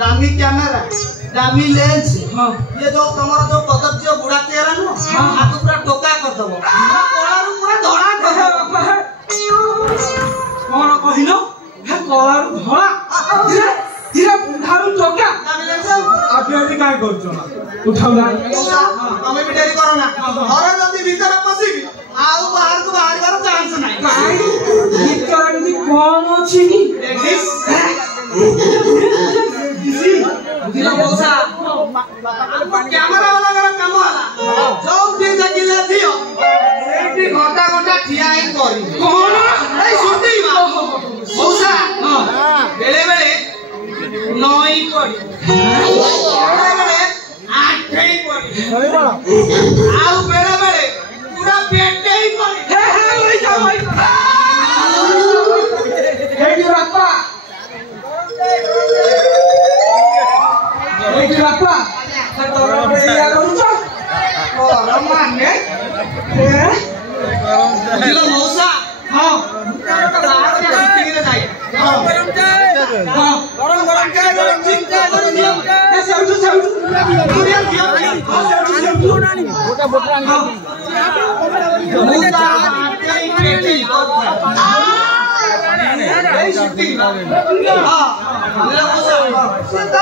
दामी कैमरा दामी लेंस ये जो तुम्हारा जो पदक जो बुढ़ा तेरा ना आपको पूरा टोका कर दो पूरा पूरा धड़ा कर କରୁଛ ନା ଉଠାଉ ନା ତମେ ବି ଡେରି କର ନା ଘର ଯଦି ଭିତରେ ପଶିବି ଆଉ ବାହାରକୁ ବାହାରିବାର ଚାନ୍ସ ନାହିଁ ଭିତରେ ଏମିତି କଣ ଅଛି କି କ୍ୟାମେରା ବାଲାଙ୍କର କାମ ହେଲା ଯୋଉଠି ଦେଖିଲେ ଝିଅ ସେଇଠି ଘଣ୍ଟା ଘଣ୍ଟା ଠିଆ ହେଇ କରିବି କଣ ଏଇ ସୁଟିଂ ମଉସା ବେଳେ ବେଳେ ନଈ ପଡି ବେଳେ ବେଳେ ଆଠେଇ ପଡି ଆଉ ବେଳେ ବେଳେ ପୁରା ପେଟେଇ ପଡି ବାପା ବାପା ତୋର ଏଇଆ କରୁଛ ମାନେ ମଉସା ହଁ ସୁଟିଂରେ ଯାଇ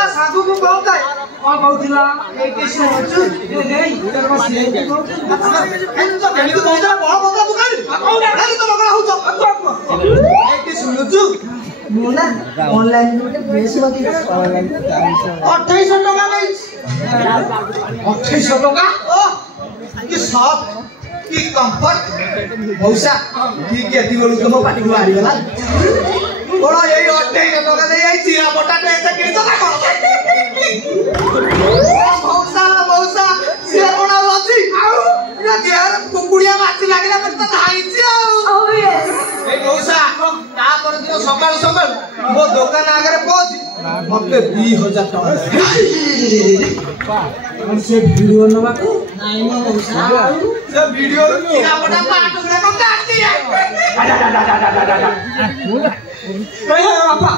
ସାଙ୍ଗକୁ କହୁଥାଏ କଣ କହୁଥିଲା ଶୁଣୁଛୁ ମୁଁ ନା ଅନଲାଇନ ଗୋଟେ ଡ୍ରେସ୍ ମଗେଇଛି 2800 ଟଙ୍କା ନେଇଛି 2800 ଟଙ୍କା କି ସଫ୍ଟ କି କମ୍ଫର୍ଟ ମଉସା ଠିକ ଏତି ବେଳକୁ ମୋ ପାଟିକୁ ବାହାରିଗଲା କଣ ଏଇ 2800 ଟଙ୍କା ଦେଇ ଏଇ ଚିରା ମୋଟା ଡ୍ରେସ୍ କିଣିଛ ନା କଣ ମଉସା ମଉସା ସିଏ କଣ ଅଛି ଆଉ ଦେହରେ କୁକୁଡ଼ିଆ ମାଛି ଲାଗିଲା ପରେ ତ ଧାଇଛି ଆଉ ଏଇ ମଉସା ତାପର ଦିନ ସକାଳୁ ସକାଳୁ ମୋ ଦୋକାନ ଆଗରେ ପହଞ୍ଚି ମତେ 2000 ଟଙ୍କା ସେ ଭିଡିଓ ନବାକୁ ନାଇଁ ମୋ ମଉସା ସେ ଭିଡିଓ ଚିରା ମୋଟା ପାଟ ଗୁଡାକ କାଟି ବାପା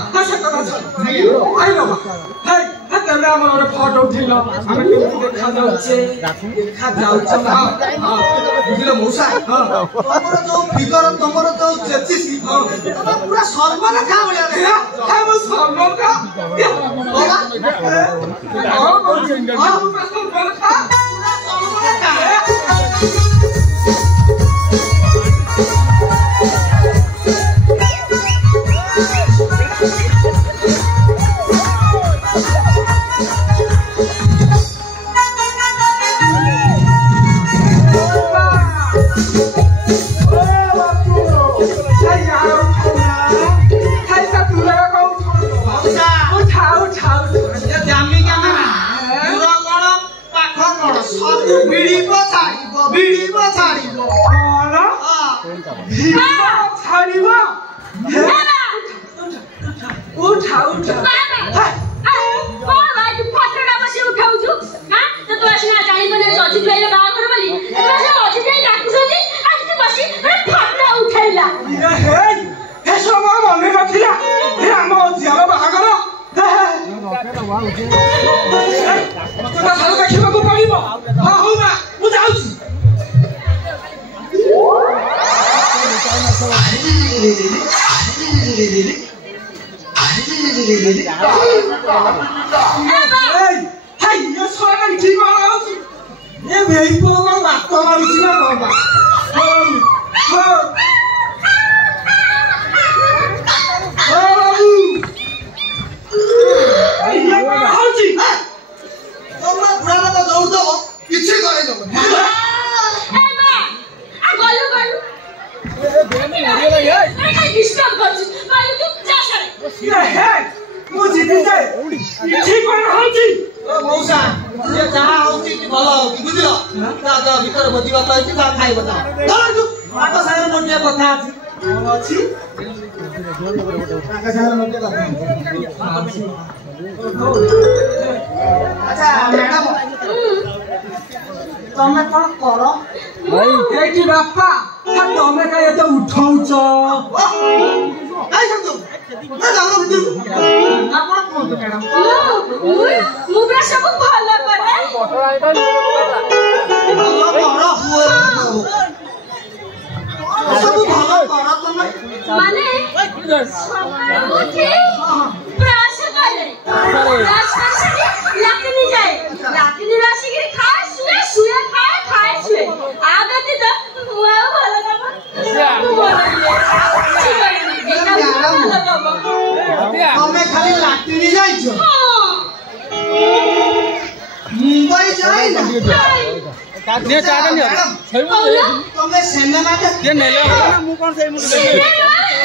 ତେବେ ଆମର ଗୋଟେ ଫଟୋ ଉଠିଲ ଆମେ କେମିତି ଦେଖାଯାଉଛେ ବୁଝିଲ ମଉସା ତମର ଯୋଉ ଫିଗର ତମର ଯୋଉ ଚେଚିସି ପୁରା ସର୍ବରେଖା ଭଳିଆ ଦେଖା ଦେଖିବାକୁ ପଡିବ ହଉ ନା ମୁଁ ଯାଉଛି ତମେ କଣ କର ଏଇଠି ବାପା ତମେ କାଇଁ ଏତେ ଉଠଉଛ ମୁଁ ପୁରା ସବୁ ଭଲ କରେ ସବୁ ଭଲ କର ତମେ ମାନେ ସକାଳୁ ଉଠି ବ୍ରଶ କରେ ବ୍ରଶ କରି ଲାଟିନି ଯାଏ ତମେ ଖାଲି ଲାଟ୍ରିନ୍ ଯାଇଛ ମୁମ୍ବାଇ ଯାଇନା ତମେ ସିନେମା ମୁଁ କଣ ସେଇ नंबर